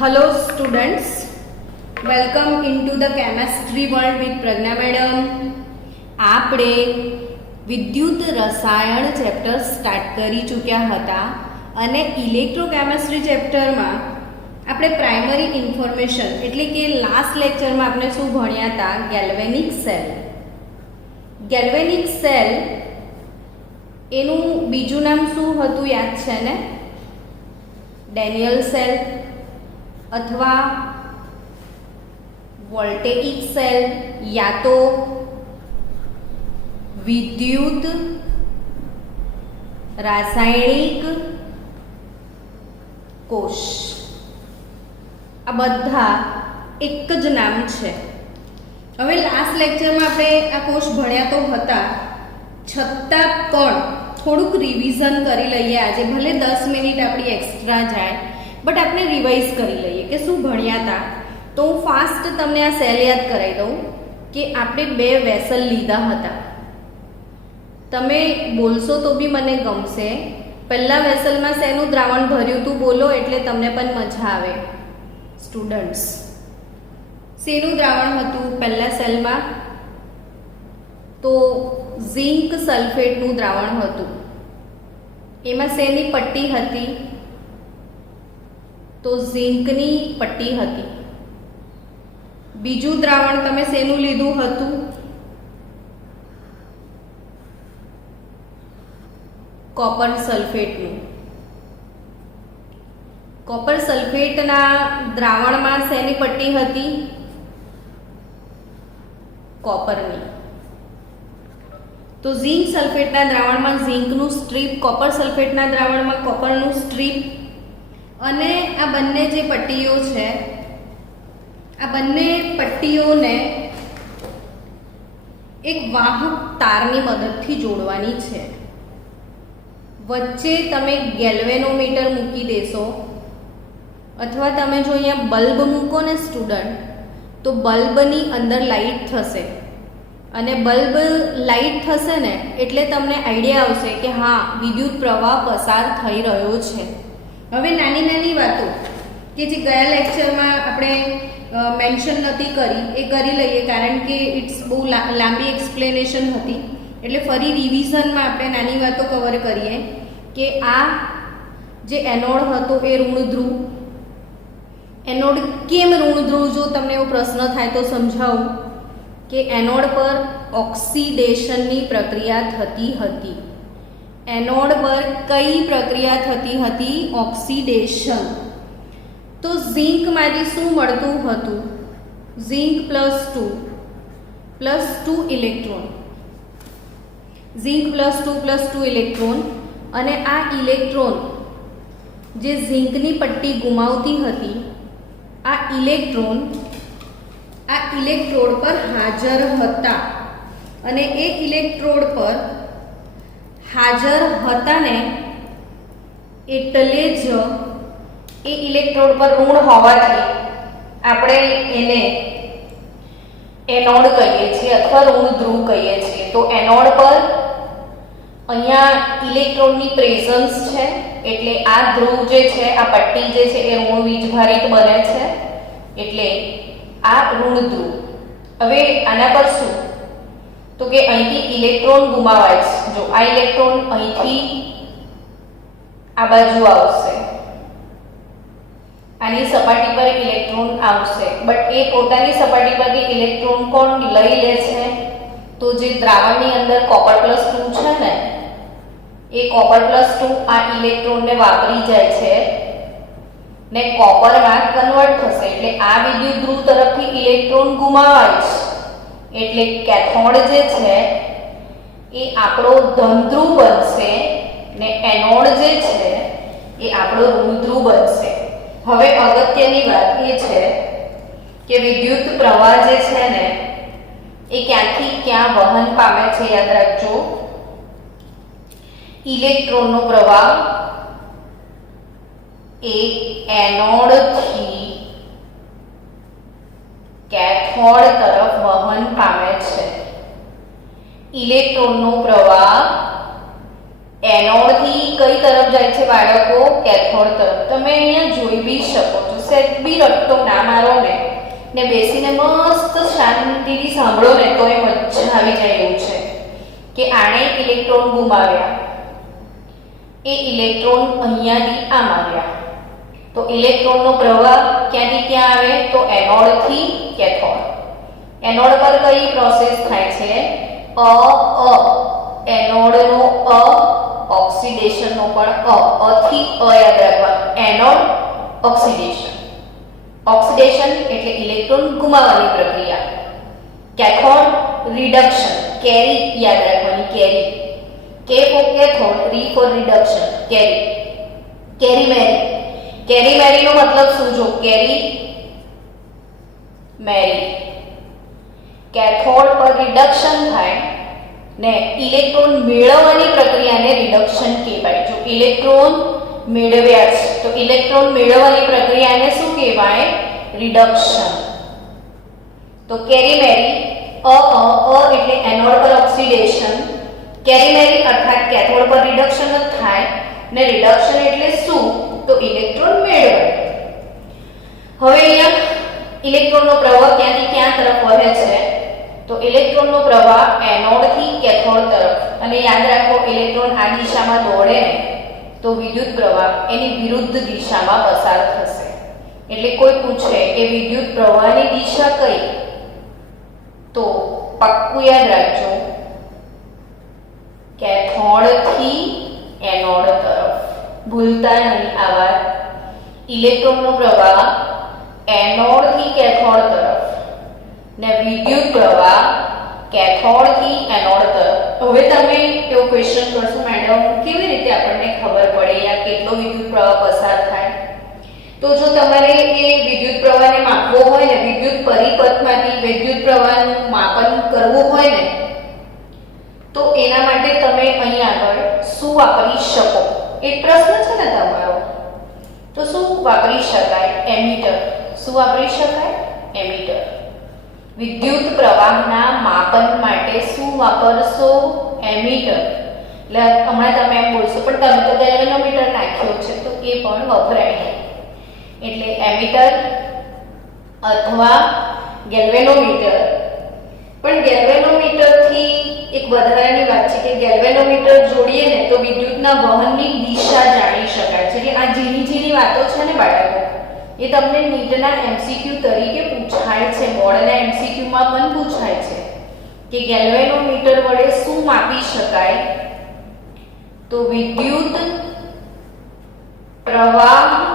Hello students, welcome into the chemistry world with Pragna madam. આપણે વિદ્યુત રસાયણ chapter start કરી ચૂક્યા હતા અને ઇલેક્ટ્રોકેમિસ્ટ્રી ચેપ્ટરમાં આપણે પ્રાઇમરી ઇન્ફોર્મેશન એટલે કે લાસ્ટ લેક્ચરમાં આપણે શું ભણ્યા હતા? Galvanic cell. ગેલ્વેનિક સેલ એનું બીજું નામ શું હતું યાદ છે ને? ડેનિયલ સેલ अथवा वोल्टेइक सेल या तो विद्युत रासायनिक कोश आ बधा एक ज नाम छे। हवे लास्ट लेक्चर में आपणे आ कोश भण्या तो हता छतां पण थोड़ुंक रिविजन करी लईए आजे, भले 10 मिनिट आपणी एक्स्ट्रा जाए बट आपने रिवाइज करी लईए कि शू भण्या था। तो हूँ फास्ट तमने आ सेल याद कराई दूँ कि आपणे बे वेसल लीधा हता। तमे बोलशो तो बी मने गमशे। पहला वेसल में शेनु द्रावण भर्युं तू बोलो एटले तमने पण मजा आवे। स्टूडेंट्स, शेनु द्रावण हतुं पहला सेल में? तो झिंक सल्फेटनुं द्रावण हतुं। एमां शेनी पट्टी हती? तो झिंकनी पट्टी हती। बीजू द्रावण तमे शेनु लीधुं हतुं? कॉपर सल्फेटनुं। कॉपर सल्फेटना द्रावणमां शेनी पट्टी हती? कॉपरनी। तो झिंक सल्फेटना द्रावणमां झिंकनुं स्ट्रीप, कॉपर सल्फेटना द्रावणमां कॉपरनुं स्ट्रीप અને આ બંને જે પટ્ટીઓ છે આ બંને પટ્ટીઓને એક વાહક તારની મદદથી જોડવાની છે। વચ્ચે તમે ગેલ્વેનોમીટર મૂકી દેશો અથવા તમે જો અહીંયા બલ્બ મૂકો ને સ્ટુડન્ટ, તો બલ્બની અંદર લાઇટ થશે અને બલ્બ લાઇટ થશે ને એટલે તમને આઈડિયા આવશે કે હા વિદ્યુત પ્રવાહ પસાર થઈ રહ્યો છે। હવે નાની નાની વાતો કે જે ગયા લેક્ચરમાં આપણે મેન્શન નથી કરી એ કરી લઈએ, કારણ કે ઇટ્સ બહુ લાંબી એક્સપ્લેનેશન હતી, એટલે ફરી રિવિઝનમાં આપણે નાની વાતો કવર કરીએ કે આ જે એનોડ હતો એ ઋણ ધ્રુવ, એનોડ કેમ ઋણ ધ્રુવ? જો તમને એવો પ્રશ્ન થાય તો સમજાવું કે એનોડ પર ઓક્સિડેશનની પ્રક્રિયા થતી હતી। एनोड पर कई प्रक्रिया थती हती? ऑक्सीडेशन। तो झिंक मांथी शुं मळतुं हतुं? Zinc plus two electron. Zinc plus two electron अने आ इलेक्ट्रॉन जे झिंकनी पट्टी गुमावती हती, आ इलेक्ट्रोड पर हाजर हता अने ए इलेक्ट्रोड पर हाजर हता ने एटले ज ए इलेक्ट्रोड पर ऋण होवाथी आपणे एने एनोड कहीए छीए अथवा ऋण ध्रुव कहीए छीए। तो एनोड पर अहींया इलेक्ट्रोडनी प्रेजन्स छे एटले आ ध्रुव जे छे, आ पट्टी जे छे ए ऋण वीजभारित बने छे एटले आ ऋण ध्रुव। हवे आना पर शुं? तो कि અહીંથી ઇલેક્ટ્રોન ગુમાવાય છે। જો આ ઇલેક્ટ્રોન અહીંથી આ બાજુ આવશે, આની સપાટી પર ઇલેક્ટ્રોન આવશે, બટ એ પોતાની સપાટી પરથી ઇલેક્ટ્રોન કોણ લઈ લે છે? તો જે દ્રાવણની અંદર Copper+2 છે ને, એ Copper+2 આ ઇલેક્ટ્રોનને વાપરી જાય છે ને કોપરમાં કન્વર્ટ થશે, એટલે આ વિદ્યુત ધ્રુવ તરફથી ઇલેક્ટ્રોન ગુમાવાય છે એટલે કેથોડ જે છે એ આપણો ધન ધ્રુવ બનશે ને એનોડ જે છે એ આપણો ઋણ ધ્રુવ બનશે। હવે અગત્યની વાત એ છે કે વિદ્યુત પ્રવાહ જે છે ને એ ક્યાંથી ક્યાં વહન પામે છે? યાદ રાખજો, ઇલેક્ટ્રોનનો પ્રવાહ એ એનોડથી कैथोड तरफ वहन पामे छे। इलेक्ट्रॉन नो प्रवाह એનોડથી કઈ તરફ જાય છે બાળકો? કેથોડ તરફ. તમે અહીંયા જોઈ બી શકો છો, સેટ બી રટ્ટો ના મારો ને બેસીને મસ્ત શાંતિથી સાંભળો ને તો એ મજા આવી જાય એવું છે કે આણે ઇલેક્ટ્રોન ગુમાવ્યા, એ ઇલેક્ટ્રોન અહીંયાથી આમ આવ્યા. તો ઇલેક્ટ્રોનનો પ્રવાહ ક્યાંથી ક્યાં આવે? તો એનોડથી કેથોડ. એનોડ પર કઈ પ્રોસેસ થાય છે? એનોડનો ઓક્સિડેશનનો પણ થી યાદ રાખવાનું. Anode oxidation. ઓક્સિડેશન એટલે ઇલેક્ટ્રોન ગુમાવવાની પ્રક્રિયા. Cathode reduction. કેરી યાદ રાખવાની. કેરી. K for cathode, re for reduction. કેરી. કેરીમેરી. કેરીમેરીનો મતલબ શું? જો કેરી મેરી. કેથોડ પર રિડક્શન થાય ને ઇલેક્ટ્રોન મેળવવાની પ્રક્રિયાને રિડક્શન કહેવાય. જો ઇલેક્ટ્રોન મેળવ્યા છે તો ઇલેક્ટ્રોન મેળવવાની પ્રક્રિયાને શું કહેવાય? રિડક્શન. તો કેરીમેરી એટલે એનોડ પર ઓક્સિડેશન, કેરીમેરી અર્થાત કેથોડ પર રિડક્શન જ થાય ને રિડક્શન એટલે શું? તો ઇલેક્ટ્રોન મેળવે. હવે અહીંયા ઇલેક્ટ્રોનનો પ્રવાહ ક્યાંથી ક્યાં તરફ વહે છે? તો ઇલેક્ટ્રોનનો પ્રવાહ એનોડથી કેથોડ તરફ. અને યાદ રાખો ઇલેક્ટ્રોન આ દિશામાં દોડે ને તો વિદ્યુત પ્રવાહ એની વિરુદ્ધ દિશામાં પસાર થશે. એટલે કોઈ પૂછે કે વિદ્યુત પ્રવાહની દિશા કઈ? તો પાક્કું યાદ રાખજો, કેથોડથી એનોડ તરફ. ભૂલતા નહીં આ વાત. ઇલેક્ટ્રોનનો પ્રવાહ એનોડથી કેથોડ તરફ ને વિદ્યુત પ્રવાહ કેથોડથી એનોડ તરફ. હવે તમે એવો ક્વેશ્ચન કરશો, મેડમ કેવી રીતે આપણને ખબર પડે યા કેટલો વિદ્યુત પ્રવાહ પસાર થાય? તો જો તમારે એ વિદ્યુત પ્રવાહને માપવો હોય ને, વિદ્યુત પરિપથમાંથી વિદ્યુત પ્રવાહનું માપન કરવું હોય ને, તો એના માટે તમે અહીં આગળ શું વાપરી શકો? એક પ્રશ્ન છે ને તમારો, તો શું વાપરી શકાય? એમીટર. શું વાપરી શકાય? એમીટર. વિદ્યુત પ્રવાહના માપન માટે શું વાપરશો? એમીટર. એટલે હમણાં તમે એમ બોલશો પણ તમે તો ગેલ્વેનોમીટર નાખ્યો છે, તો એ પણ વપરાય. એટલે એમીટર અથવા ગેલ્વેનોમીટર. પણ ગેલ્વેનોમીટરથી એક વધારાની વાત છે કે ગેલ્વેનોમીટર જોડીએ ને તો વિદ્યુતના વહનની દિશા જાણી શકાય છે. એટલે આ ઝીણી ઝીણી વાતો છે ને બાળકો, એ તમને નીટના એમસીક્યુ તરીકે પૂછાય છે. બોર્ડના એમસીક્યુમાં પણ પૂછાય છે કે ગેલ્વેનોમીટર વડે શું માપી શકાય? તો વિદ્યુત પ્રવાહના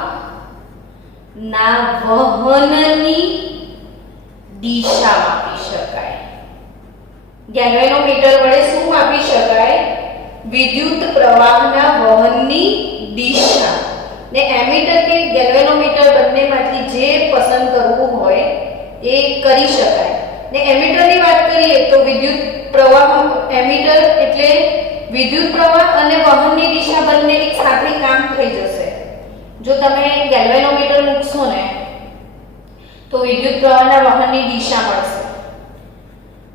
વહનની દિશા માપી શકાય. ગેલ્વેનોમીટર વડે શું માપી શકાય? વિદ્યુત પ્રવાહના વહનની દિશા. ને એમીટર કે ગેલ્વેનોમીટર બંનેમાંથી જે પસંદ કરવું હોય એ કરી શકાય. ને એમીટરની વાત કરીએ તો વિદ્યુત પ્રવાહ, એમીટર એટલે વિદ્યુત પ્રવાહ અને વહનની દિશા બંને એક સાથે કામ થઈ જશે. જો તમે ગેલ્વેનોમીટર મૂકશો ને તો વિદ્યુત પ્રવાહના વહનની દિશા મળશે.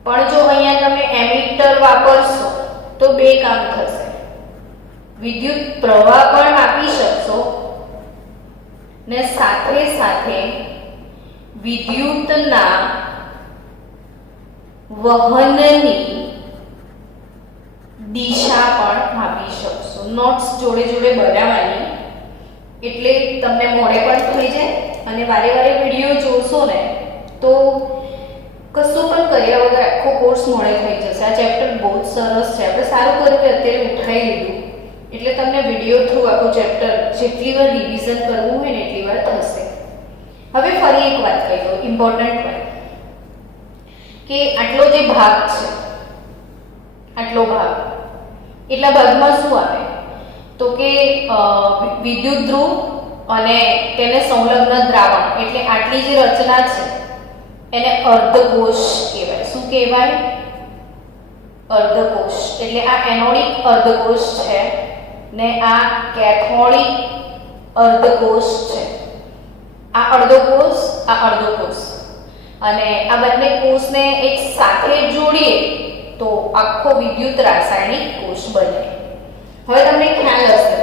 પણ જો અહીંયા તમે એમીટર વાપરશો તો બે કામ થશે. વિદ્યુત પ્રવાહ પણ માપી શકશો ને સાથે સાથે વિદ્યુતના વહનની દિશા પણ માપી શકશો. નોટ્સ જોડે જોડે બનાવવાની એટલે તમને મોડે પણ થઈ જાય અને વારે વારે વિડીયો જોશો ને તો કશું પણ કર્યા વગર આખો કોર્સ મોડે થઈ જશે. આ ચેપ્ટર બહુ જ સરસ છે. આપણે સારું કર્યું કે અત્યારે ઉઠાઈ લીધું એટલે તમને વિડીયો થ્રુ આખું ચેપ્ટર જેટલી વાર રિવિઝન કરવું હોય ને એટલી વાર થશે. હવે ફરી એક વાત કહી દઉં, ઇમ્પોર્ટન્ટ વાત, કે આટલો જે ભાગ છે, આટલો ભાગ, એટલા ભાગમાં શું આવે? તો કે વિદ્યુત ધ્રુવ અને તેને સંલગ્ન દ્રાવણ. એટલે આટલી જે રચના છે એને અર્ધકોષ કહેવાય. શું કહેવાય? અર્ધકોષ. એટલે આ એનોડિક અર્ધકોષ છે ને આ કેથોડિક અર્ધકોષ છે. આ અર્ધકોષ, આ અર્ધકોષ, અને આ બંને કોષને એક સાથે જોડીએ તો આખો વિદ્યુત રાસાયણિક કોષ બને. હવે તમને ખ્યાલ હશે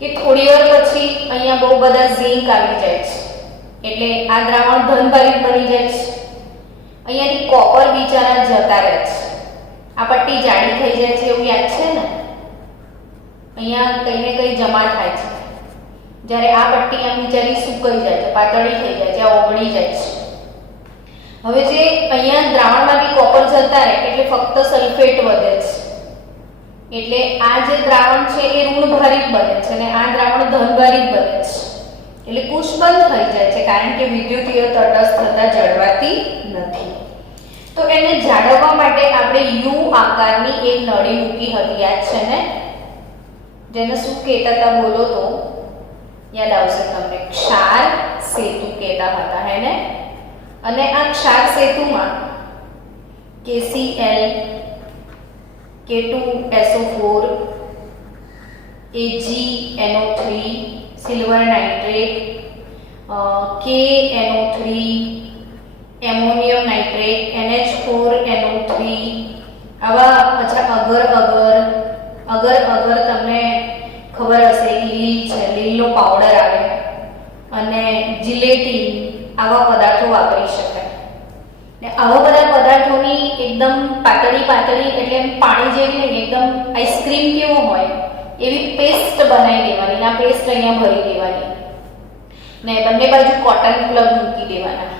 કે થોડી વાર પછી અહીંયા બહુ બધા ઝીંક આવી જાય છે, એટલે આ દ્રાવણ ધનભારિત બની જાય છે. અહીંયાથી કોપર બિચારા જતા રહે છે, આ પટ્ટી જાડી થઈ જાય છે, એવું યાદ છે ને? અહીંયા કંઈ ને કંઈ જમા થાય છે, જ્યારે આ પટ્ટી આમ બિચારી સુકાઈ જાય છે, પાતળી થઈ જાય છે, ઓગળી જાય છે. હવે જે અહીંયા દ્રાવણમાંથી કોપર જતા રહે એટલે ફક્ત સલ્ફેટ વધે છે, એટલે આ જે દ્રાવણ છે એ ઋણભારિત બને છે અને આ દ્રાવણ ધનભારિત બને છે, એટલે કુશ બંધ થઈ જાય છે, કારણ કે વિદ્યુતીય તટસ્થતા જળવાતી નથી. તો એને જાળવવા માટે આપણે યુ આકારની એક નળી મૂકી હતી, યાદ છે ને? જેને શું કહેતા હતા બોલો તો? યાદ આવશે તમને. ક્ષાર સેતુ કહેતા હતા, હે ને? અને આ ક્ષાર સેતુમાં KCl, K2SO4, AgNO3, silver nitrate, KNO3, ammonium nitrate, NH4NO3, આવા પાછા અગર તમને ખબર હશે લીલ છે, લીલનો પાવડર આવે, અને જિલેટીન, આવા પદાર્થો વાપરી શકાય. ને આવા બધા પદાર્થોની એકદમ પાતળી એટલે પાણી જેવી નહીં, એકદમ આઈસ્ક્રીમ કેવો હોય એવી પેસ્ટ બનાવી દેવાની. આ પેસ્ટ અહીંયા ભરી દેવાની ને બંને બાજુ કોટન પ્લગ મૂકી દેવાના.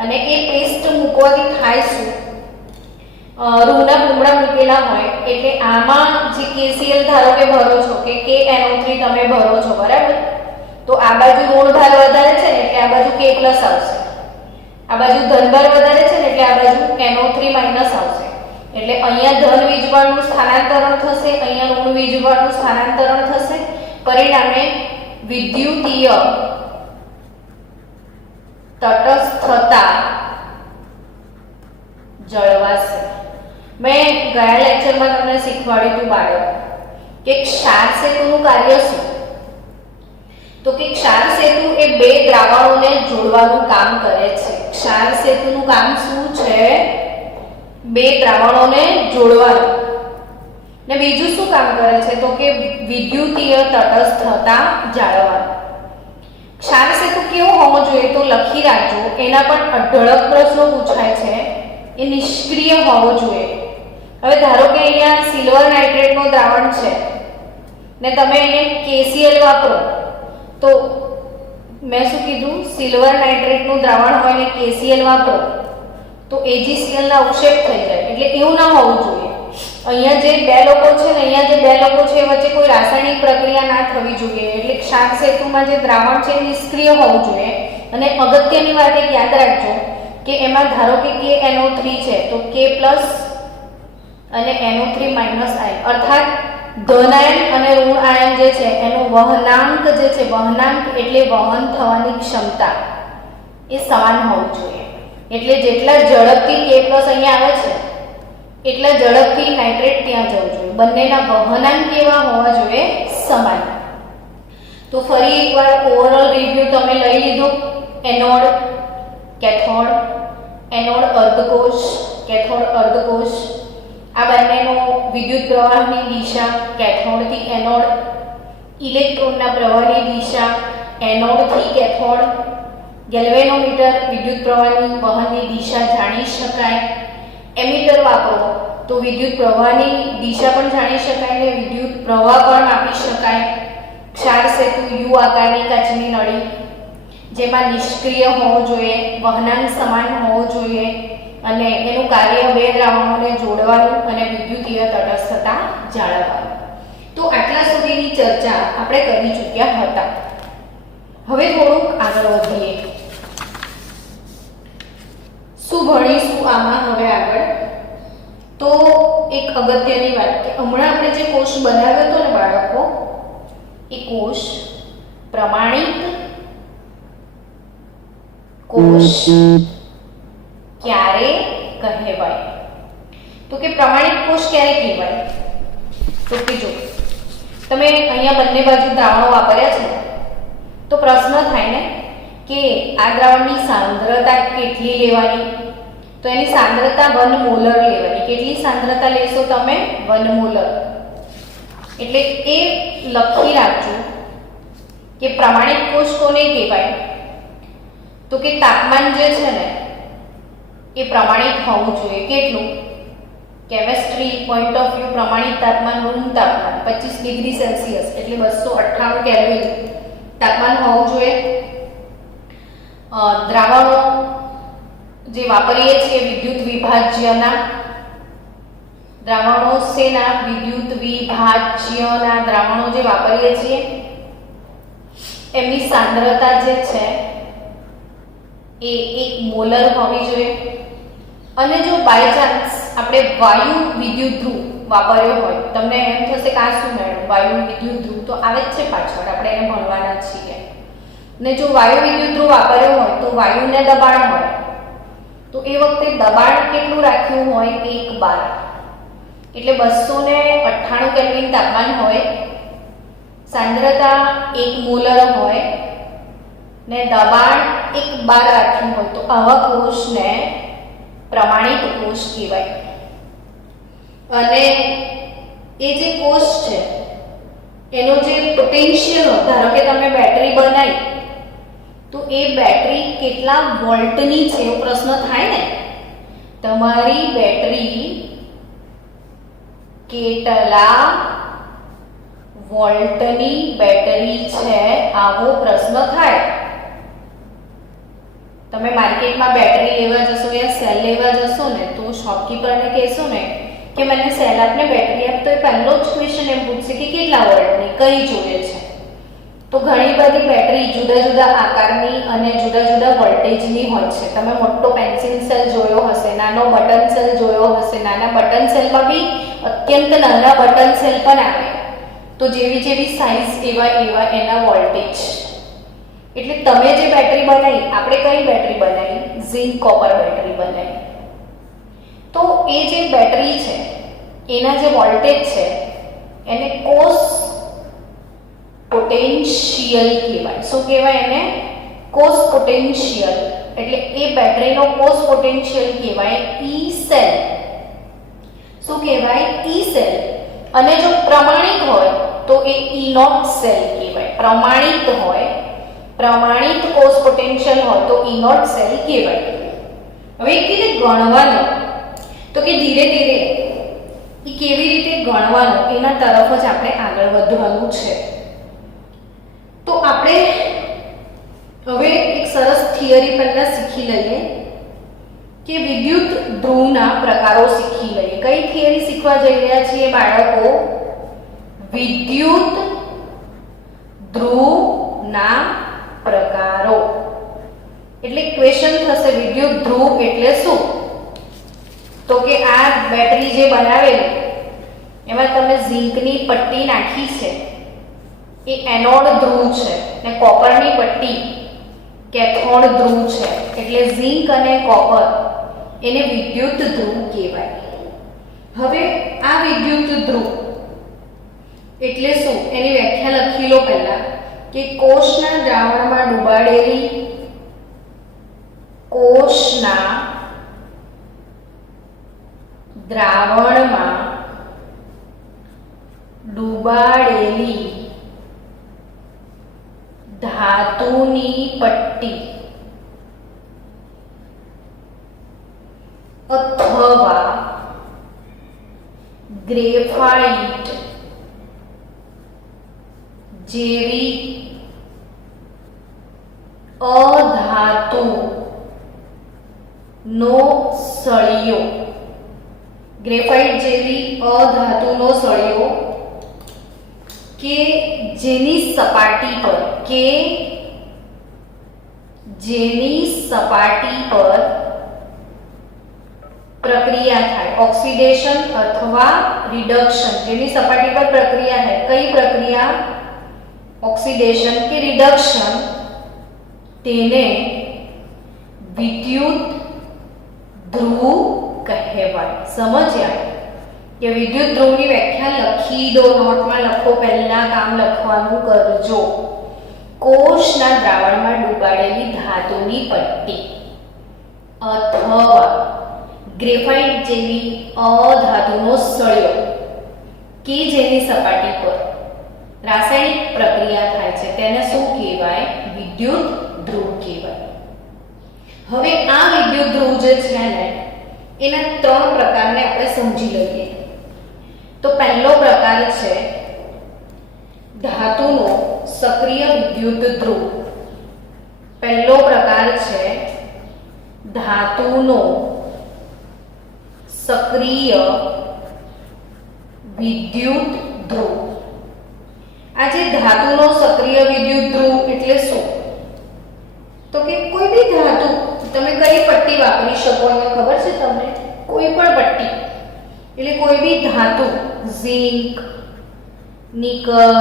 અને એ પેસ્ટ મૂકવાથી થાય શું? રૂના ભૂમડા મૂકેલા હોય એટલે આમાં જે KCl ધારો કે ભરો છો કે KNO3 તમે ભરો છો, બરાબર? તો આ બાજુ ઋણ ભાર વધારે છે ને એટલે આ બાજુ K+ આવશે, આ બાજુ ધન ભાર વધારે છે ને એટલે આ બાજુ NO3- આવશે. એટલે અહીંયા ધન વીજભારનું સ્થાનાંતરણ થશે, અહીંયા ઋણ વીજભારનું સ્થાનાંતરણ થશે, પરિણામે વિદ્યુતીય તટસ્થતા જળવાશે. મેં ગયા લેક્ચરમાં તમને શીખવાડ્યું હતું બાળક કે ક્ષાર સેતુનું કાર્ય શું? તો કે ક્ષાર સેતુ એ બે દ્રાવણોને જોડવાનું કામ કરે છે. ક્ષાર સેતુનું કામ શું છે? બે દ્રાવણોને જોડવાનું. ને બીજું શું કામ કરે છે? તો કે વિદ્યુતીય તટસ્થતા જાળવવાનું. ક્ષાર સેતુ કેવો હોવો જોઈએ તો લખી રાખજો, એના પણ અઢળક પ્રશ્નો પૂછાય છે. એ નિષ્ક્રિય હોવો જોઈએ. હવે ધારો કે અહીંયા સિલ્વર નાઇટ્રેટનું દ્રાવણ છે ને તમે અહીંયા KCl વાપરો, તો મેં શું કીધું? સિલ્વર નાઇટ્રેટનું દ્રાવણ હોય ને KCl વાપરો તો AgCl ના અવક્ષેપ થઈ જાય, એટલે એવું ના હોવું જોઈએ. અહીંયા જે બે લોકો છે ને અહીંયા જે બે લોકો છે વચ્ચે કોઈ રાસાયણિક પ્રક્રિયા ના થવી જોઈએ. એટલે ક્ષાર સેતુમાં જે દ્રાવણ છે નિષ્ક્રિય હોવું જોઈએ. અને અગત્યની વાત એક યાદ રાખજો કે એમાં ધારો કે KNO3 છે તો K+ અને NO3- આયન, અર્થાત ધન આયન અને ઋણ આયન જે છે એનો વહનાંક જે છે, વહનાંક એટલે વહન થવાની ક્ષમતા, એ સમાન હોવું જોઈએ. એટલે જેટલા ઝડપથી K+ અહીંયા આવે છે એટલા ઝડપથી નાઇટ્રેટ ત્યાં જવું જોઈએ. બંનેના વહનાંક કેવા હોવા જોઈએ? સમાન. તો ફરી એકવાર ઓવરઓલ રિવ્યુ તમે લઈ લીધો. એનોડ, કેથોડ, એનોડ અર્ધકોષ, કેથોડ અર્ધકોષ, આ બંનેનો વિદ્યુત પ્રવાહની દિશા કેથોડથી એનોડ, ઇલેક્ટ્રોનના પ્રવાહની દિશા એનોડથી કેથોડ, ગેલ્વેનોમીટર વિદ્યુત પ્રવાહની વહનની દિશા જાણી શકાય. એમીટર વાપરો તો વિદ્યુત પ્રવાહની દિશા પણ જાણી શકાય ને વિદ્યુત પ્રવાહ પણ માપી શકાય. ક્ષાર સેતુ યુ આકારની કાચની નળી જેમાં નિષ્ક્રિય હોવું જોઈએ, વહનાંક સમાન હોવું જોઈએ અને એનું કાર્ય બે દ્રાવણોને જોડવાનું અને વિદ્યુતીય તટસ્થતા જાળવવાનું. તો આટલા સુધીની ચર્ચા આપણે કરી ચૂક્યા હતા. હવે થોડુંક આગળ વધીએ. શું ભણીશું આમાં હવે આગળ? તો એક અગત્યની વાત કે હમણાં આપણે જે કોષ બનાવ્યો હતો ને બાળકો, એ કોષ પ્રમાણિત કોષ ક્યારે કહેવાય? તો કે પ્રમાણિત કોષ ક્યારે કહેવાય? તો કે જો તમે અહીંયા બંને બાજુ દ્રાવણો વાપર્યા છે તો પ્રશ્ન થાય ને કે આ દ્રાવણની સાંદ્રતા કેટલી લેવાની? તો એની સાંદ્રતા 1 મોલર લેવાની. કેટલી સાંદ્રતા લેશો તમે? 1 મોલર. એટલે એ લખી રાખજો કે પ્રમાણિત કોષ કોને કહેવાય, તો કે તાપમાન જે છે ને એ પ્રમાણિત હોવું જોઈએ. કેટલું? કેમેસ્ટ્રી પોઈન્ટ ઓફ વ્યૂ પ્રમાણિત તાપમાન રૂમ તાપમાન 25 ડિગ્રી સેલ્સિયસ એટલે 298 કેલ્વિન તાપમાન હોવું જોઈએ. દ્રાવણો જે વાપરીએ છીએ વિદ્યુત વિભાજ્યના દ્રાવણો શેના? વિદ્યુત વિભાજ્યના દ્રાવણો જે વાપરીએ છીએ એમની સાંદ્રતા જે છે એ 1 મોલર હોવી જોઈએ. અને જો બાય ચાન્સ આપણે વાયુ વિદ્યુત ધ્રુવ વાપર્યો હોય, તમને એમ થશે કે આ શું મેળવું વાયુ વિદ્યુત ધ્રુવ તો આવે જ છે પાછળ, આપણે એને ભણવાના છીએ. ને જો વાયુ વિદ્યુત ધ્રુવ વાપર્યો હોય તો વાયુને દબાણ હોય, તો એ વખતે દબાણ કેટલું રાખ્યું હોય? 1 બાર. એટલે 298 કેલ્વિન તાપમાન હોય, સાંદ્રતા 1 મોલર હોય ને દબાણ 1 બાર રાખ્યું હોય, તો આવા કોષને પ્રમાણિત કોષ કહેવાય. અને એ જે કોષ છે એનો જે પોટેન્શિયલ હોય, ધારો કે તમે બેટરી બનાવી તો એ બેટરી કેટલા વોલ્ટની છે એવો પ્રશ્ન થાય ને. તમારી બેટરી કેટલા વોલ્ટની બેટરી છે આવો પ્રશ્ન થાય. તમે માર્કેટમાં બેટરી લેવા જશો યા સેલ લેવા જશો ને તો શોપકીપરને કહેશો ને કે મને સેલ આપને બેટરી આપ, તો એ પહેલો જ ક્વેશ્ચન એમ પૂછશે કે કેટલા વોલ્ટની કઈ જોઈએ છે. તો ઘણી બધી બેટરી જુદા જુદા આકારની અને જુદા જુદા વોલ્ટેજની હોય છે. તમે મોટો પેન્સિલ સેલ જોયો હશે, નાનો બટન સેલ જોયો હશે. નાના બટન સેલમાં બી અત્યંત નાના બટન સેલ પણ આવે. તો જેવી જેવી સાઇઝ એવા એવા એના વોલ્ટેજ. એટલે તમે જે બેટરી બનાવી, આપણે કઈ બેટરી બનાવી? ઝિંક કોપર બેટરી બનાવી. તો એ જે બેટરી છે એના જે વોલ્ટેજ છે એને કોષ પોટેન્શિયલ કહેવાય. શું કહેવાય એને? કોષ પોટેન્શિયલ. એટલે એ બેટરીનો કોષ પોટેન્શિયલ કહેવાય E સેલ. શું કહેવાય? E cell. અને જો પ્રમાણિત હોય તો એ E નોટ સેલ કહેવાય. પ્રમાણિત હોય, પ્રમાણિત કોષ પોટેન્શિયલ હોય તો E નોટ સેલ કહેવાય. હવે એક રીતે ગણવાનું તો કે ધીરે ધીરે એ કેવી રીતે ગણવાનું એના તરફ જ આપણે આગળ વધવાનું છે. તો આપણે હવે એક સરસ થિયરી પહેલા શીખી લઈએ કે વિદ્યુત ધ્રુવના પ્રકારો શીખી લઈએ. કઈ થિયરી શીખવા જઈ રહ્યા છીએ બાળકો? વિદ્યુત ધ્રુવના પ્રકારો. એટલે ક્વેશ્ચન થશે વિદ્યુત ધ્રુવ એટલે શું? તો કે આ બેટરી જે બનાવેલી એમાં તમે ઝિંકની પટ્ટી નાખી છે એ એનોડ ધ્રુવ છે ને કોપરની પટ્ટી કેથોડ ધ્રુવ છે. એટલે ઝિંક અને કોપર એને વિદ્યુત ધ્રુવ કહેવાય. હવે આ વિદ્યુત ધ્રુવ એટલે શું એની વ્યાખ્યા લખી લો પહેલા કે કોષના દ્રાવણમાં ડૂબાડેલી કોષના દ્રાવણમાં ડૂબાડેલી ધાતુની પટ્ટી અથવા ગ્રેફાઇટ જેવી અધાતુ નો સળિયો. ગ્રેફાઇટ જેવી અધાતુનો સળિયો કે જેની સપાટી પર પ્રક્રિયા થાય, ઓક્સિડેશન અથવા રિડક્શન. જેની સપાટી પર પ્રક્રિયા થાય, કઈ પ્રક્રિયા? ઓક્સિડેશન કે રિડક્શન. તેને વિદ્યુત ધ્રુવ કહેવાય. સમજ્યા કે વિદ્યુત ધ્રુવની વ્યાખ્યા લખી દો, નોટમાં લખો, પહેલા કામ લખવાનું કરજો. કોષના દ્રાવણમાં ડૂબાડેલી ધાતુની પટ્ટી અથવા ગ્રેફાઇટ જેવી અધાતુનો સળિયો કે જેની સપાટી પર રાસાયણિક પ્રક્રિયા થાય છે તેને શું કહેવાય? વિદ્યુત ધ્રુવ કહેવાય. હવે આ વિદ્યુત ધ્રુવ જે છે ને એના 3 પ્રકારને આપણે સમજી લઈએ. તો પહેલો પ્રકાર છે ધાતુનો સક્રિય વિદ્યુત ધ્રુવ. પહેલો પ્રકાર છે ધાતુનો સક્રિય વિદ્યુત ધ્રુવ. આ જે ધાતુનો સક્રિય વિદ્યુત ધ્રુવ એટલે શું? તો કે કોઈ બી ધાતુ તમે કઈ પટ્ટી વાપરી શકો એને ખબર છે તમને? કોઈ પણ પટ્ટી એટલે કોઈ બી ધાતુ, ઝિંક, નિકલ,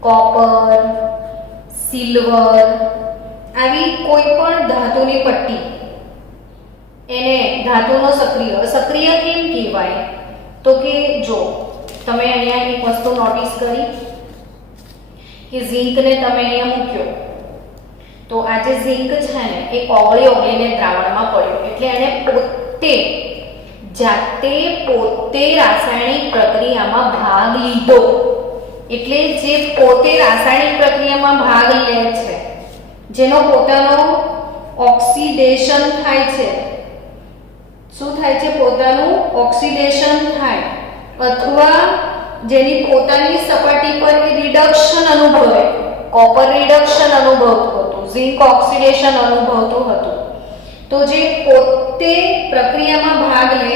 કોપર, સિલ્વર, આવી કોઈ પણ ધાતુની પટ્ટી એને ધાતુનો સક્રિય કેમ કહેવાય? તો કે જો તમે અહીંયા એક વસ્તુ નોટિસ કરી કે ઝિંકને તમે અહીંયા મૂક્યો તો આ જે ઝિંક છે ને એ ઓગળીને દ્રાવણમાં પડ્યો એટલે એને પોતે રાસાયણિક પ્રક્રિયામાં ભાગ લીધો. એટલે જે પોતે રાસાયણિક પ્રક્રિયામાં ભાગ લે છે, જેનો પોતાનો ઓક્સિડેશન થાય છે, શું થાય છે? પોતાનું ઓક્સિડેશન થાય અથવા જેની પોતાની સપાટી પર એ રિડક્શન અનુભવે. કોપર રિડક્શન અનુભવતું હતું, ઝિંક ઓક્સિડેશન અનુભવતું હતું. તો જે પોતે પ્રક્રિયામાં ભાગ લે,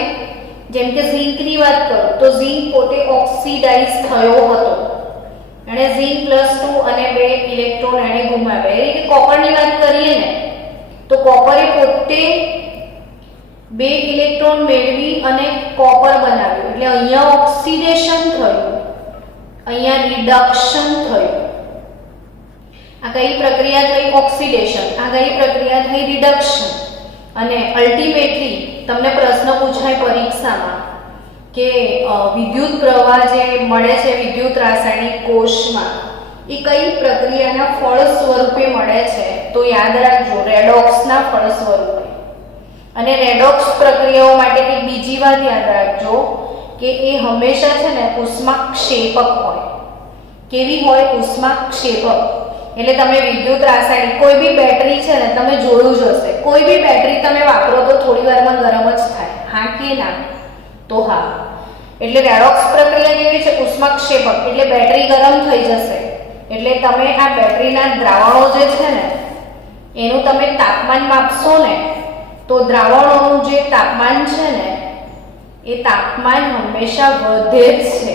જેમ કે ઝિંકની વાત કરું તો ઝિંક પોતે ઓક્સિડાઇઝ થયો હતો, એણે ઝિંક +2 અને 2 ઇલેક્ટ્રોન એણે ગુમાવ્યા. એ રીતે કોપરની વાત કરીએ ને તો કોપરે પોતે 2 ઇલેક્ટ્રોન મેળવી અને કોપર બનાવ્યું. એટલે અહીંયા ઓક્સિડેશન થયું, અહીંયા રિડક્શન થયું. આ કઈ પ્રક્રિયા થઈ? ઓક્સિડેશન. આ કઈ પ્રક્રિયા થઈ? રિડક્શન. અને અલ્ટિમેટલી તમને પ્રશ્ન પૂછાય પરીક્ષામાં કે વિદ્યુત પ્રવાહ જે મળે છે વિદ્યુત રાસાયણિક કોષમાં એ કઈ પ્રક્રિયાના ફળ સ્વરૂપે મળે છે? તો યાદ રાખજો, રેડોક્સના ફળ સ્વરૂપે. અને રેડોક્સ પ્રક્રિયાઓ માટે એક બીજી વાત યાદ રાખજો કે એ હંમેશા છે ને ઉષ્માક્ષેપક હોય. કેવી હોય? ઉષ્માક્ષેપક. એટલે તમે વિદ્યુત રાસાયણિક કોઈ બી બેટરી છે ને તમે જોયું જ હશે, કોઈ બી બેટરી તમે વાપરો તો થોડી વારમાં ગરમ જ થાય. હા કે ના? તો હા. એટલે રેડોક્સ પ્રક્રિયા કેવી છે? ઉષ્માક્ષેપક. એટલે બેટરી ગરમ થઈ જશે એટલે તમે આ બેટરીના દ્રાવણો જે છે ને એનું તમે તાપમાન માપશો ને તો દ્રાવણોનું જે તાપમાન છે ને એ તાપમાન હંમેશા વધે જ છે.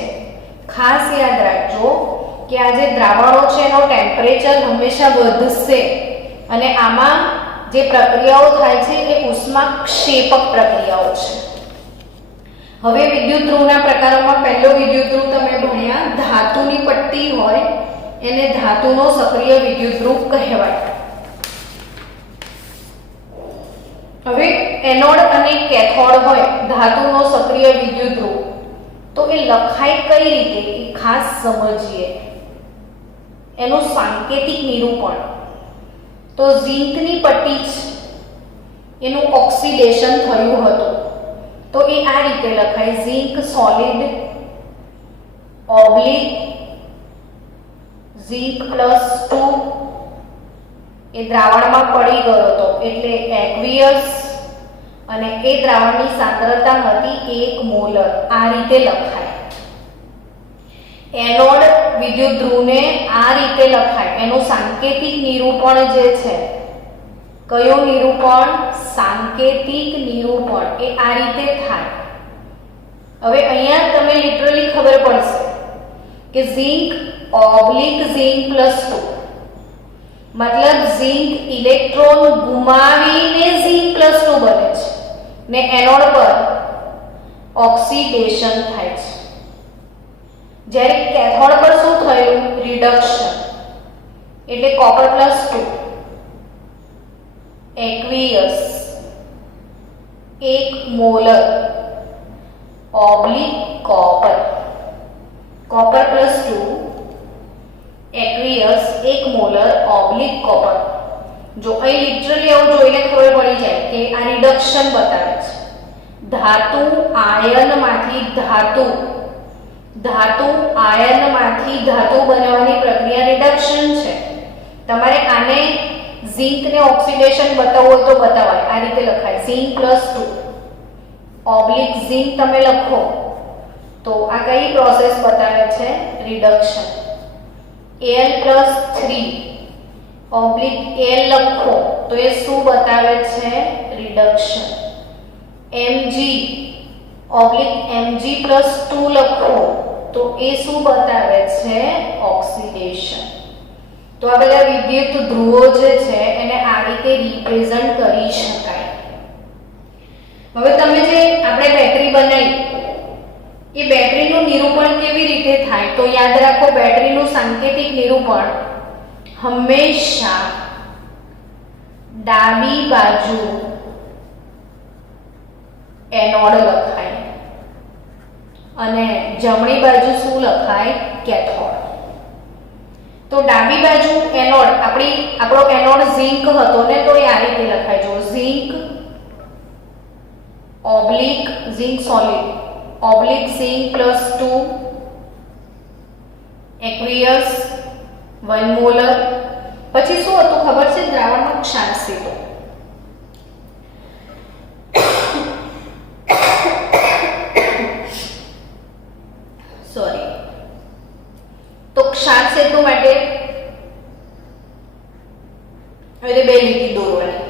ખાસ યાદ રાખજો કે આ જે દ્રાવણો છે એનો ટેમ્પરેચર હંમેશા વધશે અને આમાં જે પ્રક્રિયાઓ થાય છે એ ઉષ્માક્ષેપક પ્રક્રિયાઓ છે. હવે વિદ્યુત ધ્રુવના પ્રકારોમાં પહેલો વિદ્યુત ધ્રુવ તમે ભણ્યા ધાતુની પટ્ટી હોય એને ધાતુનો સક્રિય વિદ્યુત ધ્રુવ કહેવાય. હવે એનોડ અને કેથોડ હોય ધાતુનો સક્રિય વિદ્યુત ધ્રુવ તો એ લખાય કઈ રીતે એ ખાસ સમજીએ. એનું સાંકેતિક નિરૂપણ તો ઝિંકની પટ્ટી છે એનું ઓક્સિડેશન થયું હતું તો એ આ રીતે લખાય ઝિંક સોલિડ ઓબ્લિક ઝિંક +2 એ દ્રાવણમાં પડી ગયો હતો એટલે એક્વિયસ અને એ દ્રાવણની સાંદ્રતા હતી 1 મોલર. આ રીતે લખાય. એનોડ વિદ્યુત ધ્રુવને આ રીતે લખાય. એનું સાંકેતિક નિરૂપણ જે છે કયું નિરૂપણ? સાંકેતિક નિરૂપણ એ આ રીતે થાય. હવે અહીંયા તમે લિટરલી ખબર પડશે કે ઝિંક ઓબ્લિક ઝિંક +2 મતલબ ઝિંક ઇલેક્ટ્રોન ગુમાવીને ઝિંક +2 બને છે ને એનોડ પર ઓક્સિડેશન થાય છે. જ્યારે કેથોડ પર શું થયું? રિડક્શન. એટલે copper +2 aqueous 1 molar oblique copper. Copper +2 aqueous 1 molar oblique copper. જો અહીં લિટરલી આવું જોઈને ખબર પડી જાય કે આ રિડક્શન બતાવે છે. ધાતુ આયનમાંથી ધાતુ ધાતુ આયનમાંથી ધાતુ બનાવવાની પ્રક્રિયા રિડક્શન છે. તમારે આને ઝિંક ને ઓક્સિડેશન બતાવવું હોય તો બતાવાય. આ રીતે લખાય ઝિંક +2 ઓબ્લિક ઝિંક તમે લખો તો આ કઈ પ્રોસેસ બતાવે છે? રિડક્શન. Al+3 ઓબ્લિક Al લખો તો એ શું બતાવે છે? રિડક્શન. Mg ઓબ્લિક Mg+2 લખો તો એ શું બતાવે છે? ઓક્સિડેશન. તો આ બધા વિદ્યુત ધ્રુવો જે છે એને આ રીતે રિપ્રેઝન્ટ કરી શકાય. હવે તમે જે આપણે બેટરી બનાવી એ બેટરીનું નિરૂપણ કેવી રીતે થાય? તો યાદ રાખો, બેટરીનું સાંકેતિક નિરૂપણ હંમેશા ડાબી બાજુ એનોડ લખાય અને જમણી બાજુ શું લખાય? કેથોડ. તો ડાબી બાજુ એનોડ આપણો એનોડ ઝિંક હતો ને, તો એ આ રીતે લખાય. જો zinc oblique zinc solid oblique ઝિંક+2 aqueous 1 molar. પછી શું હતું ખબર છે? દ્રાવણમાં ક્ષારશેતો. સોરી. તો ક્ષારશેતુ માટે હવે બે લીટી દોરવાની.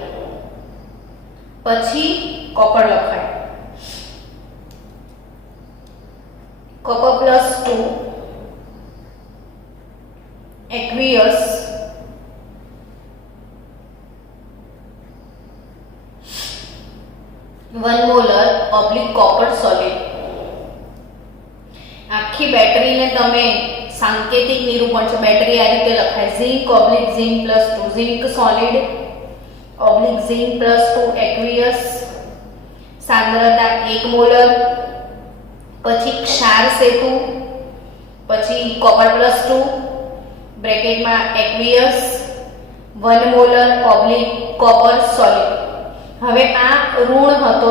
પછી કોપર લખાય. Copper aqueous 1 molar oblique copper solid. આખી બેટરીને તમે સાંકેતિક નિરૂપણ છે. બેટરી આ રીતે લખાય ઝિંક ઓબ્લિક ઝિંક+2 ઝિંક સોલિડ ઓબ્લિક ઝિંક+2 એક્વિયસ સાંદ્રતા 1 મોલર. પછી ક્ષાર સેતુ, પછી કોપર+2 બ્રેકેટમાં aqueous 1 molar oblique copper solid. હવે આ ઋણ હતો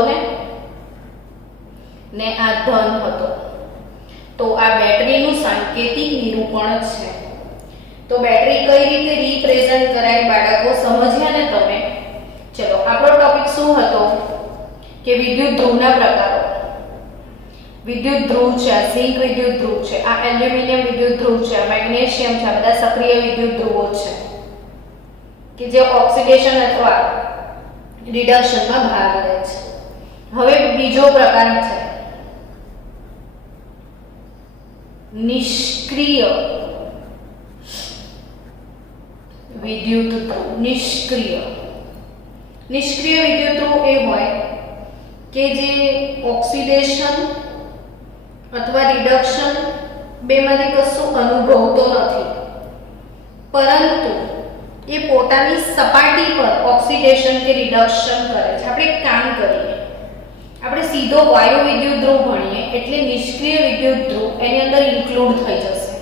ને આ ધન હતો. તો આ બેટરીનું સાંકેતિક નિરૂપણ છે. તો બેટરી કઈ રીતે રિપ્રેઝન્ટ કરાય બાળકો સમજ્યા ને તમે? ચલો, આપણો ટોપિક શું હતો કે વિદ્યુત ધ્રુવના પ્રકારો. વિદ્યુત ધ્રુવ છે, આ ઝિંક વિદ્યુત ધ્રુવ છે, આ એલ્યુમિનિયમ વિદ્યુત ધ્રુવ છે, આ મેગ્નેશિયમ છે, આ બધા સક્રિય વિદ્યુત ધ્રુવો છે કે જે ઓક્સિડેશન અથવા રિડક્શનમાં ભાગ લે છે. હવે બીજો પ્રકાર છે નિષ્ક્રિય વિદ્યુત ધ્રુવ. નિષ્ક્રિય વિદ્યુત ધ્રુવ એ હોય કે જે ઓક્સિડેશન અથવા રિડક્શન બેમાંથી કશું અનુભવતો નથી, પરંતુ એ પોતાની સપાટી પર ઓક્સિડેશન કે રિડક્શન કરે છે. આપણે એક કામ કરીએ, આપણે સીધો વાયુ વિદ્યુત ધ્રુવ ભણીએ એટલે નિષ્ક્રિય વિદ્યુત ધ્રુવ એની અંદર ઇન્ક્લુડ થઈ જશે.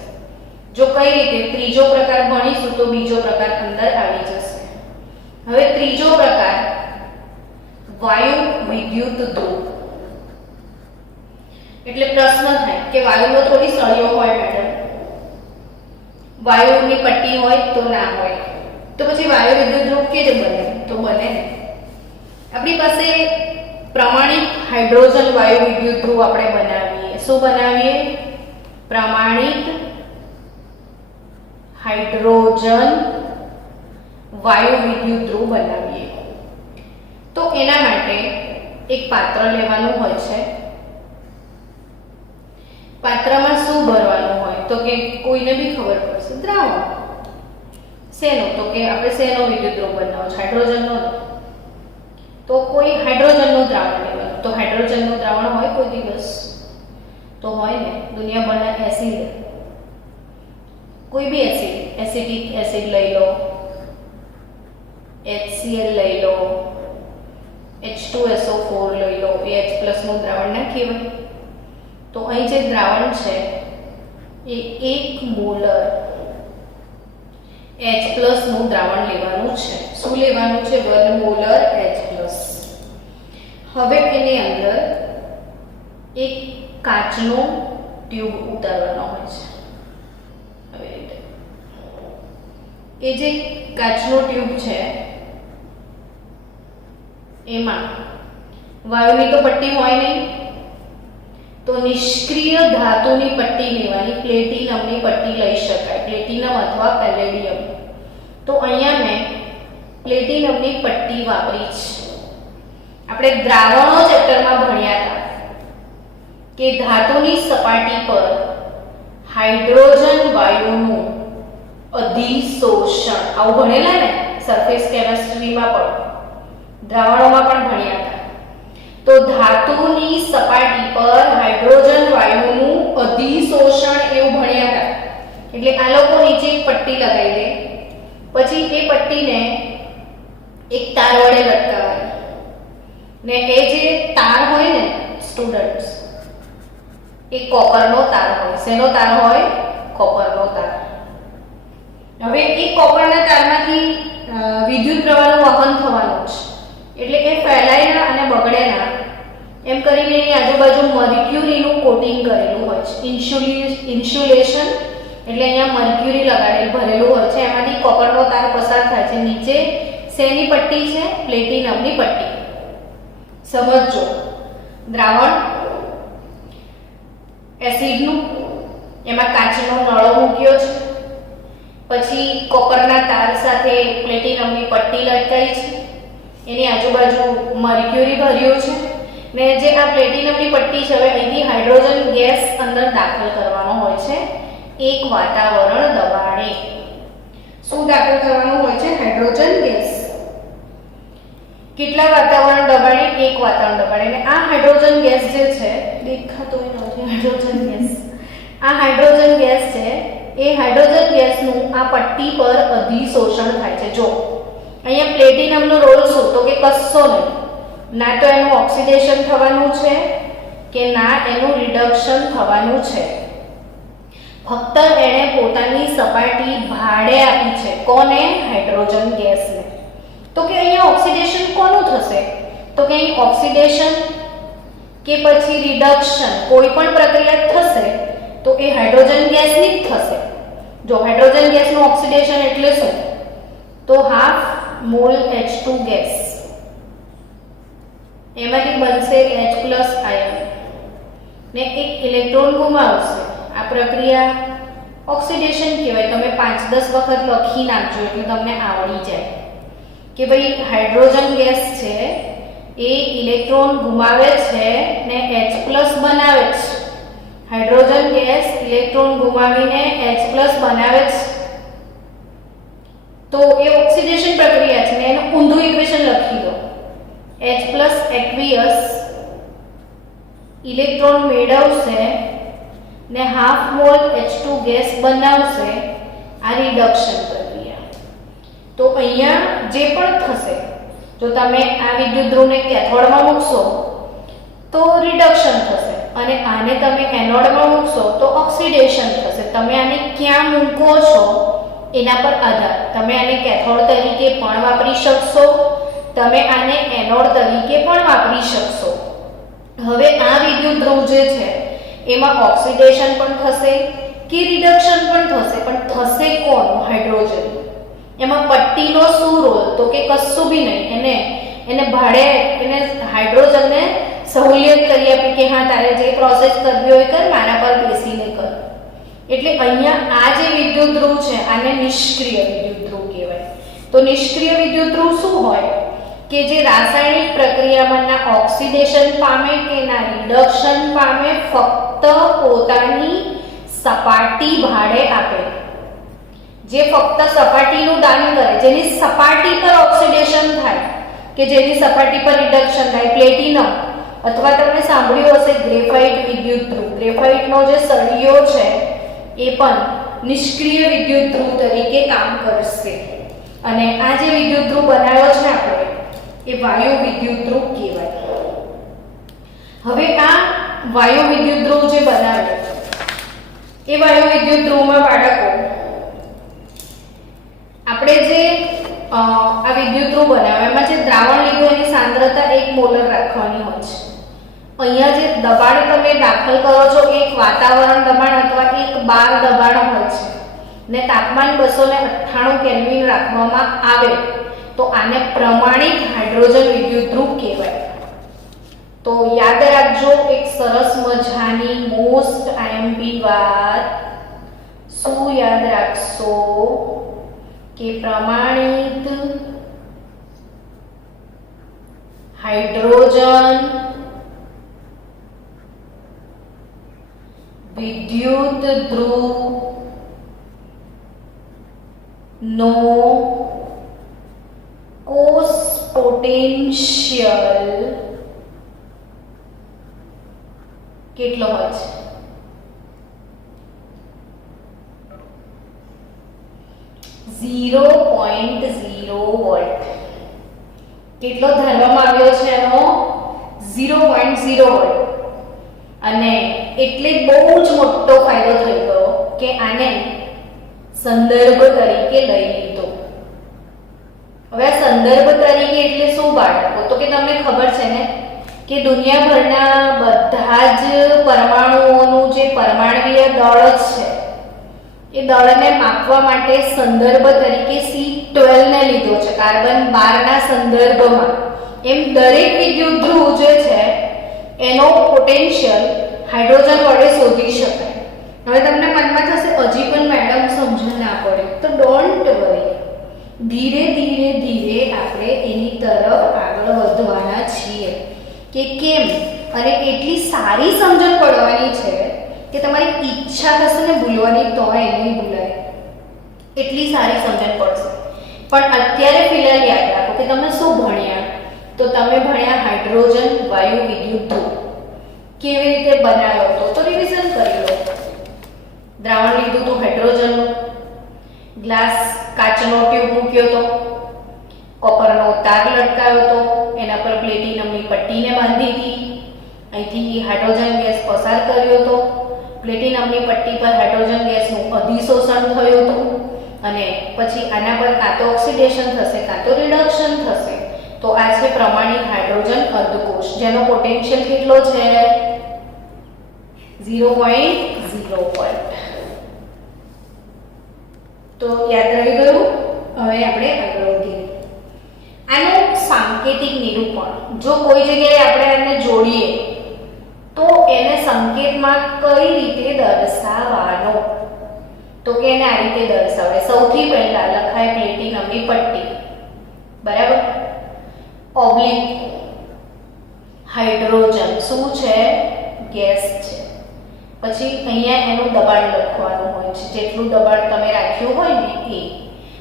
જો કઈ રીતે ત્રીજો પ્રકાર ભણીશું તો બીજો પ્રકાર અંદર આવી જશે. હવે ત્રીજો પ્રકાર વાયુ વિદ્યુત ધ્રુવ. એટલે પ્રશ્ન થાય કે વાયુનો થોડી સળિયો હોય મેડમ, વાયુની પટ્ટી હોય તો ના હોય, તો પછી વાયુ વિદ્યુત ધ્રુવ કેવી રીતે બને? તો બને ને, આપણી પાસે પ્રમાણિત હાઇડ્રોજન વાયુ વિદ્યુત ધ્રુવ આપણે બનાવીએ. શું બનાવીએ? પ્રમાણિત હાઇડ્રોજન વાયુ વિદ્યુત ધ્રુવ બનાવીએ. તો એના માટે એક પાત્ર લેવાનું હોય છે. પાત્રમાં શું ભરવાનું હોય? તો કે કોઈને બી ખબર પડશે, દ્રાવણ. શેનો? તો કે આપણે શેનો વિદ્યુત ધ્રુવ બનાવવો છે? હાઇડ્રોજનનો. તો કોઈ હાઇડ્રોજનનું દ્રાવણ લેવાનું. તો હાઇડ્રોજનનું દ્રાવણ હોય કોઈ દિવસ? તો હોય ને, દુનિયાભરના એસિડ, કોઈ બી એસિડ, એસિટિક એસિડ લઈ લો, HCl લઈ લો, H2SO4 લઈ લો, એ H+ નું દ્રાવણ ના કહેવાય. તો અહીં જે દ્રાવણ છે એ 1 મોલર H+ નું દ્રાવણ લેવાનું છે. શું લેવાનું છે? 1 મોલર H+. હવે એની અંદર એક કાચનો ટ્યુબ ઉતારવાનો હોય છે આવી રીતે. એ જે કાચનો ટ્યુબ છે એમાં વાયુની તો પટ્ટી હોય નહીં, તો નિષ્ક્રિય ધાતુની પટ્ટી લેવાની. પ્લેટિનમની પટ્ટી લઈ શકાય, પ્લેટિનમ અથવા પેલેડિયમ. તો અહીંયા મેં પ્લેટિનમની પટ્ટી વાપરી છે. આપણે દ્રાવણો ચેપ્ટરમાં ભણ્યા હતા કે ધાતુની સપાટી પર હાઇડ્રોજન વાયુનું અધિશોષણ, આવું ભણેલા ને સરફેસ કેમિસ્ટ્રીમાં પણ, દ્રાવણોમાં પણ ભણ્યા હતા. તો ધાતુની સપાટી પર હાઇડ્રોજન વાયુનું અધિશોષણ એવું ભણ્યા હતા. એટલે આ લોકો નીચે એક પટ્ટી લગાવી દે, પછી એ પટ્ટીને એક તાર વડે લટકાવવાની, ને એ જે તાર હોય ને સ્ટુડન્ટ્સ, એ કોપરનો તાર હોય. શેનો તાર હોય? કોપરનો તાર. હવે એ કોપરના તારમાંથી વિદ્યુત પ્રવાહનું વહન થવાનું છે. એટલે એ ફેલાય ના અને બગડે ના એમ કરીને એની આજુબાજુ મર્ક્યુરીનું કોટિંગ કરેલું હોય છે. ઇન્સ્યુલેશન એટલે અહીંયા મર્ક્યુરી લગાડેલ ભરેલું હોય છે. એમાંથી કોપરનો તાર પસાર થાય છે. નીચે શેની પટ્ટી છે? પ્લેટિનમની પટ્ટી. સમજો, દ્રાવણ એસિડનું, એમાં કાચનો નળો મૂક્યો છે, પછી કોપરના તાર સાથે પ્લેટિનમની પટ્ટી લટકાઈ છે, એની આજુબાજુ મર્ક્યુરી ભર્યું છે, ને જે આ પ્લેટિનમની પટ્ટી છે હવે અહીંથી હાઇડ્રોજન ગેસ અંદર દાખલ કરવાનો હોય છે એક વાતાવરણ દબાણે. શું દાખલ કરવાનું હોય છે? Hydrogen gas. કેટલા વાતાવરણ દબાણે? એક વાતાવરણ દબાણે. અને આ હાઇડ્રોજન ગેસ જે છે, દેખાતો નથી હાઇડ્રોજન ગેસ, આ હાઇડ્રોજન ગેસ છે એ હાઇડ્રોજન ગેસનું આ પટ્ટી પર અધિશોષણ થાય છે. જો અહીંયા પ્લેટિનમનો રોલ શું? તો કે કશો નહીં, ના તો એનું ઓક્સિડેશન થવાનું છે કે ના એનું રિડક્શન થવાનું છે. ફક્ત એણે પોતાની સપાટી ભાડે આપી છે. કોને? હાઇડ્રોજન ગેસને. તો કે અહીંયા ઓક્સિડેશન કોનું થશે? તો કે અહીં ઓક્સિડેશન કે પછી રિડક્શન કોઈ પણ પ્રક્રિયા થશે તો એ હાઇડ્રોજન ગેસની જ થશે. જો હાઇડ્રોજન ગેસનું ઓક્સિડેશન એટલે શું? તો હાફ મોલ H2 ગેસ, એમાંથી બનશે H+ આયન ને એક ઇલેક્ટ્રોન ગુમાવશે. આ પ્રક્રિયા ઓક્સિડેશન કહેવાય. તમે 5-10 વખત લખી નાખજો એટલે તમને આવડી જાય કે ભાઈ હાઇડ્રોજન ગેસ છે એ ઇલેક્ટ્રોન ગુમાવે છે ને H+ બનાવે છે. હાઇડ્રોજન ગેસ ઇલેક્ટ્રોન ગુમાવીને H+ બનાવે છે, તો એ ઓક્સિડેશન પ્રક્રિયા છે ને એનું ઊંધું ઇક્વેશન લખી દો. H+ એક્વિયસ ઇલેક્ટ્રોન મેળવશે ને હાફ મોલ H2 ગેસ બનાવશે. આ રિડક્શન પ્રક્રિયા. તો અહીંયા જે પણ થશે, જો તમે આ વિદ્યુત ધ્રુવને કેથોડમાં મૂકશો તો રિડક્શન થશે અને આને તમે એનોડમાં મૂકશો તો ઓક્સિડેશન થશે. તમે આને ક્યાં મૂકો છો એના પર આધાર. તમે આને કેથોડ તરીકે પણ વાપરી શકશો, તમે આને એનોડ તરીકે પણ વાપરી શકશો. હવે આ વિદ્યુત ધ્રુવ જે છે એમાં ઓક્સિડેશન પણ થશે કે રિડક્શન પણ થશે, પણ થશે કોનું? હાઇડ્રોજન. એમાં પટ્ટીનો શું રોલ? તો કે કશું બી નહીં. એને ભાડે એને હાઇડ્રોજનને સહુલિયત કરી આપી કે હા તારે જે પ્રોસેસ કરવી હોય કર, મારા પર બેસીને કર. એટલે અહીંયા આ જે વિદ્યુત ધ્રુવ છે આને નિષ્ક્રિય વિદ્યુત ધ્રુવ કહેવાય. તો નિષ્ક્રિય વિદ્યુત ધ્રુવ શું હોય? કે જે રાસાયણિક પ્રક્રિયામાં ના ઓક્સિડેશન પામે કે ના રિડક્શન પામે, ફક્ત પોતાની સપાટી ભાડે આપે. જે ફક્ત સપાટીનું દાન કરે, જેની સપાટી પર ઓક્સિડેશન થાય કે જેની સપાટી પર રિડક્શન થાય. પ્લેટિનમ અથવા તમે સાંભળ્યું હશે ગ્રેફાઇટ વિદ્યુત ધ્રુવ. ગ્રેફાઇટનો જે સળિયો છે એ પણ નિષ્ક્રિય વિદ્યુત ધ્રુવ તરીકે કામ કરશે. અને આ જે વિદ્યુત ધ્રુવ બનાવ્યો છે આપણે એ વાયુ વિદ્યુત ધ્રુવ કહેવાય. હવે આ વાયુ વિદ્યુત ધ્રુવ જે બનાવ્યો એ વાયુ વિદ્યુત ધ્રુવમાં બાળકો આપણે જે આ વિદ્યુત ધ્રુવ બનાવ્યો એમાં જે દ્રાવણ લીધું એની સાંદ્રતા 1 મોલર રાખવાની હોય છે. અહીંયા જે દબાણ તમે દાખલ કરો છો એક વાતાવરણ દબાણ અથવા એક બાર દબાણ હોય છે ને તાપમાન 298 કેલ્વિન રાખવામાં આવે તો આને પ્રમાણિત હાઇડ્રોજન વિદ્યુત ધ્રુવ કહેવાય. તો યાદ રાખજો એક સરસ મજાની મોસ્ટ આઈએમપી વાત. શું યાદ રાખશો કે પ્રમાણિત હાઇડ્રોજન વિદ્યુત ધ્રુવ નો કોષ પોટેન્શિયલ કેટલો હોય છે? .0 વોલ્ટ. કેટલો ધારવામાં આવ્યો છે એનો? 0.0 વોલ્ટ. અને એટલે બહુ જ મોટો ફાયદો થઈ ગયો કે આને સંદર્ભ તરીકે લઈ લીધો. હવે સંદર્ભ તરીકે એટલે શું બાળકો? તો કે તમને ખબર છે ને કે દુનિયાભરના બધા જ પરમાણુઓનું જે પરમાણુય દળ છે એ દળને માપવા માટે સંદર્ભ તરીકે C12 ને લીધો છે, કાર્બન 12 ના સંદર્ભમાં. એમ દરેક વિદ્યુત ધ્રુવ જે છે એનો પોટેન્શિયલ હાઇડ્રોજન વડે શોધી શકાય. હવે તમને મનમાં થશે હજી પણ મેડમ સમજ ના પડે, તો ડોન્ટ વરી, ધીરે ધીરે ધીરે આપણે એની તરફ આગળ વધવાના છીએ કે કેમ. અને એટલી સારી સમજણ પડવાની છે કે તમારી ઈચ્છા હશે ને ભૂલવાની તો નહીં ભૂલાય, એટલી સારી સમજણ પડશે. પણ અત્યારે ફિલહાલ યાદ રાખો કે તમે શું ભણ્યા? તો તમે ભણ્યા હાઇડ્રોજન વાયુ વિદ્યુત ધ્રુવ કેવી રીતે બનાવ્યો હતો, તો રિવિઝન કરી લો. દ્રાવણ લીધું હતું હાઇડ્રોજનનું, ગ્લાસ કાચનો ટ્યુબ મૂક્યો હતો, કોપરનો તાર લટકાવ્યો હતો, એના પર પ્લેટિનમની પટ્ટીને બાંધી હતી, અહીંથી હાઇડ્રોજન ગેસ પસાર કર્યો હતો, પ્લેટિનમની પટ્ટી પર હાઇડ્રોજન ગેસનું અધિશોષણ થયું હતું અને પછી આના પર કાં તો ઓક્સિડેશન થશે કાં તો રિડક્શન થશે. તો આ છે પ્રમાણિત હાઇડ્રોજન અર્ધકોષ જેનો પોટેન્શિયલ કેટલો છે? 0.0 વોલ્ટ. તો યાદ રહી ગયું? હવે આપણે આગળ વધીએ. આનું સાંકેતિક નિરૂપણ, જો કોઈ જગ્યાએ આપણે આને જોડીએ તો એને સંકેતમાં કઈ રીતે દર્શાવવાનો? તો કે એને આ રીતે દર્શાવાય. સૌથી પહેલા લખાય પ્લેટિનમની પટ્ટી, બરાબર, ઓબ્લિક હાઇડ્રોજન શું છે? ગેસ છે. પછી અહીંયા એનું દબાણ લખવાનું હોય છે, જેટલું દબાણ તમે રાખ્યું હોય ને એ.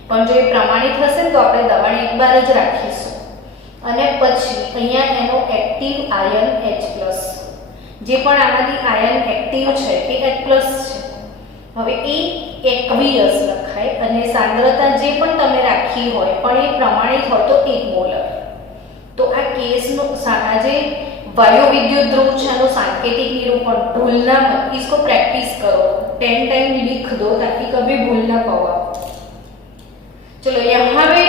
પણ જો એ પ્રમાણિત હશે ને તો આપણે દબાણ એક બાર જ રાખીશું. અને પછી અહીંયા એનો એક્ટિવ આયન H+, જે પણ આમાંથી આયન એક્ટિવ છે એ H+ છે. હવે એ એક્વિયસ લખાય અને સાંદ્રતા જે પણ તમે રાખી હોય પણ એ પ્રમાણિત હોય તો 1 મોલ. તો આ કેસનો આજે वायु विद्युत ध्रुव छानो सांकेतिक निरूपण भूल ना मत, इसको प्रैक्टिस करो, 10 टाइम लिख दो ताकि कभी भूल ना पाओ आप. चलो यहाँ पे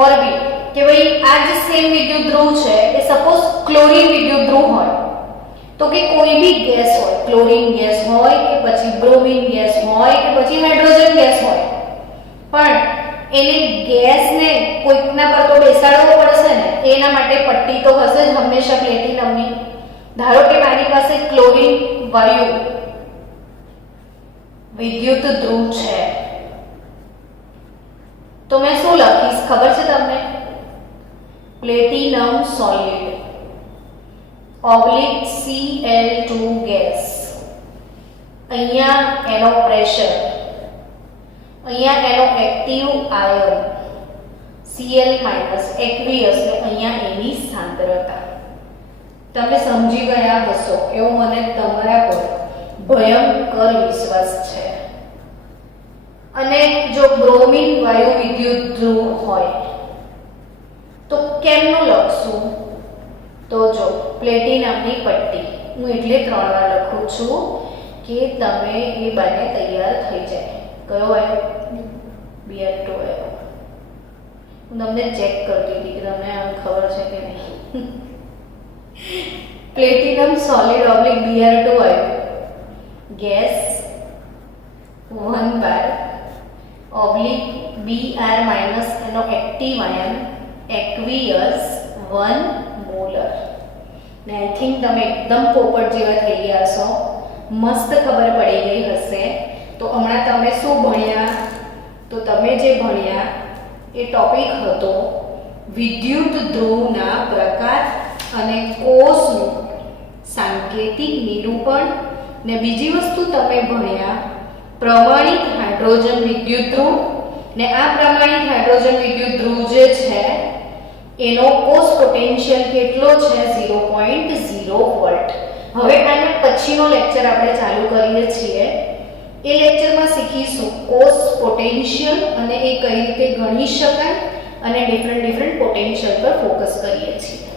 और भी कि भाई आज सेम विद्युत ध्रुव है ये सपोज क्लोरीन विद्युत ध्रुव होय तो कि कोई भी गैस होय, क्लोरीन गैस होय के પછી ब्रोमीन गैस होय के પછી हाइड्रोजन गैस होय, पण એને ગેસને કોઈકના પર તો બેસાડવો પડશે ને, એના માટે પટ્ટી તો હશે જ હંમેશા પ્લેટિનમની. ધારો કે મારી પાસે ક્લોરીન વાયુ વિદ્યુત ધ્રુવ છે તો મેં શું લખીશ ખબર છે તમને? Platinum solid oblique Cl2 gas. અહીંયા એનો પ્રેશર, અહીંયા એનો એક્ટિવ આયન Cl- એક્વિયસ ને અહીંયા એની સાંદ્રતા. તમે સમજી ગયા હશો એવો મને તમારા પર ભયંકર વિશ્વાસ છે. અને જો બ્રોમિન વાયુ વિદ્યુત ધ્રુવ હોય તો કેમનું લખશું? તો જો પ્લેટિનમની પટ્ટી, હું એટલે 3 વાર લખું છું કે તમે એ બંને તૈયાર થઈ જાય. કયો આવ્યો? Br2 આવ્યો. હું તમને ચેક કરતી હતી કે તમને આમ ખબર છે કે નહીં. પ્લેટિનમ સોલિડ ઓબ્લિક Br2 આવ્યું, ગેસ 1 બાર ઓબ્લિક Br માઇનસ એનો એક્ટિવ આયન એક્વિયસ 1 મોલર. ને આઈ થિંક તમે એકદમ પોપટ જેવા થઈ ગયા છો, મસ્ત ખબર પડી ગઈ હશે. તો હમણાં તમે શું ભણ્યા? તો તમે જે ભણ્યા એ ટોપિક હતો વિદ્યુત ધ્રુવના પ્રકાર અને કોષનું સાંકેતિક નિરૂપણ. ને બીજી વસ્તુ તમે ભણ્યા પ્રમાણિત હાઇડ્રોજન વિદ્યુત ધ્રુવ. ને આ પ્રમાણિત હાઇડ્રોજન વિદ્યુત ધ્રુવ જે છે એનો કોષ પોટેન્શિયલ કેટલો છે? 0.0 વોલ્ટ. હવે આના પછીનો લેક્ચર આપણે ચાલુ કરીએ છીએ. એ લેક્ચરમાં શીખીશું કોષ પોટેન્શિયલ અને એ કઈ રીતે ગણી શકાય અને ડિફરન્ટ પોટેન્શિયલ પર ફોકસ કરીએ છીએ.